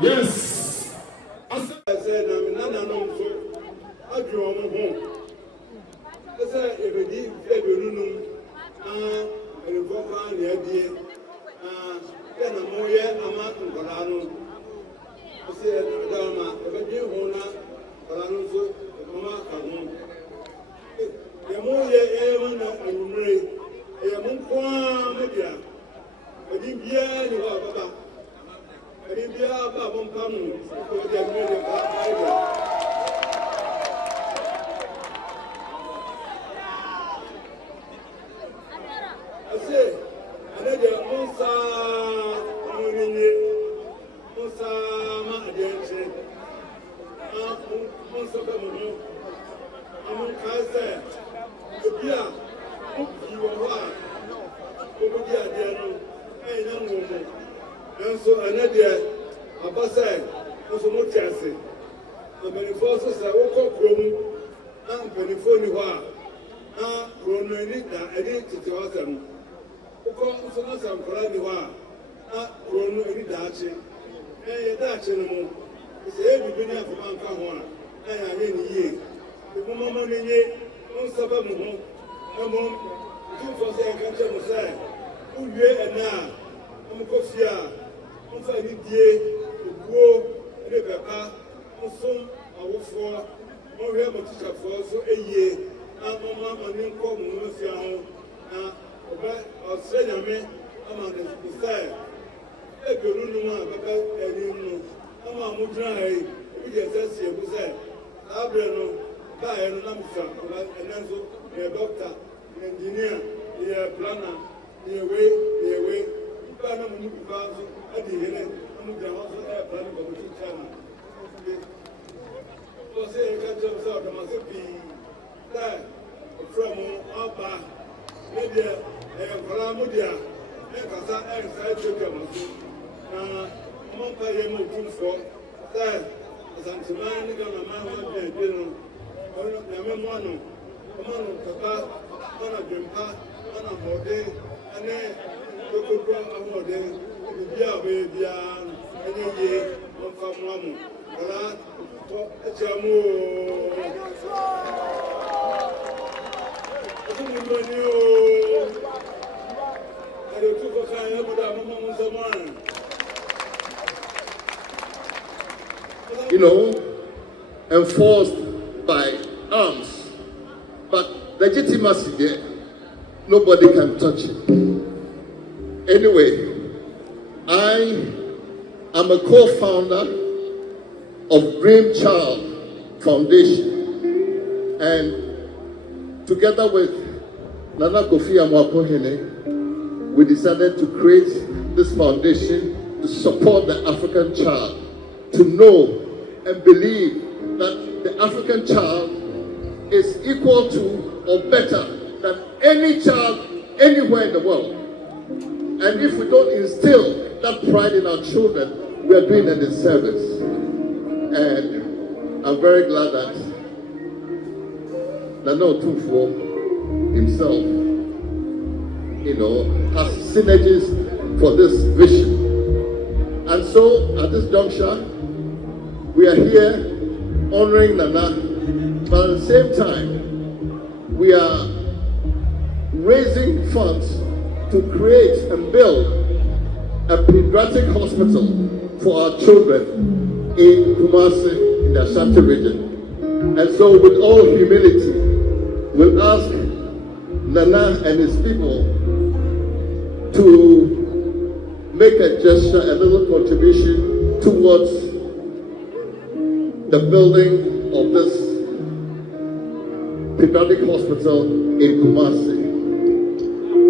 Yes. I said, I'm not I drew on home. I said, if a deep baby, and if I found the idea, then I'm more yet, I'm not in Colano. I said, Dama, if I do Hona, Colano, Mama, come home. The more yet, and Mary, a monk, media. I didn't hear you about. I didn't hear about one coming for the million. I say, I need a Musa, Musa, my attention. Musa, I'm on Kaiser. Sophia, you are over there. Hey, young woman. And so another Abasa was a more chance. The manifestos are all called and Penifoniwa. Chrono, I did to us. Who comes on us and Coraniwa? Chrono, any Dachi. And Dutch anymore. It's every beginning of Mankawan. I am in ye. The woman in ye, no Sabamu, among 2 for say, who ye and now. Kofia, on fait une idée, le gros, le papa, on somme, on voit, on vient mon petit force, et un moment, on est comme on fait un Seigneur, on m'a dit, et que nous nous avons nous, on m'a montré, il y a ça, vous êtes, après nous, pas un homme, un docteur, un ingénieur, un planner, un way. I'm going to enforced by arms, but legitimacy there, nobody can touch it. Anyway, I am a co-founder of Dream Child Foundation, and together with Nana Kofi Asantehene, we decided to create this foundation to support the African child, to know and believe that the African child is equal to or better than any child anywhere in the world. And if we don't instill that pride in our children, we are doing a disservice. And I'm very glad that Otumfuo himself, has synergies for this vision. so at this juncture, we are here honoring Nana, but at the same time, we are raising funds to create and build a pediatric hospital for our children in Kumasi, in the Ashanti region. And so with all humility, we'll ask Nana and his people to make a gesture, a little contribution towards the building of this pediatric hospital in Kumasi.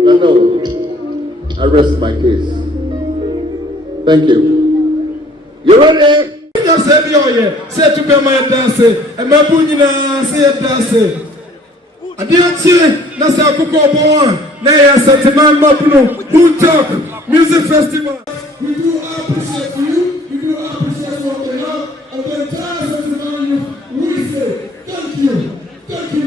Nana, I rest my case. Thank you. You ready? Say to be my dance, and my bunina say a dance. I didn't say Nasa Kuko Boan, Naya Satiman Mapuno, Hoodtalk Music Festival. We do appreciate you, we do appreciate what we have, and the entire Satiman youth, we say thank you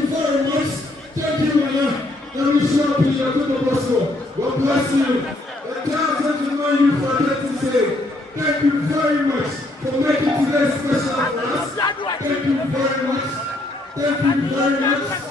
very much, thank you, Nana, and we shall be your good apostle. God bless you. The entire Satiman youth are here to say thank you very much for making today special for us. Thank you very much. Thank you very much.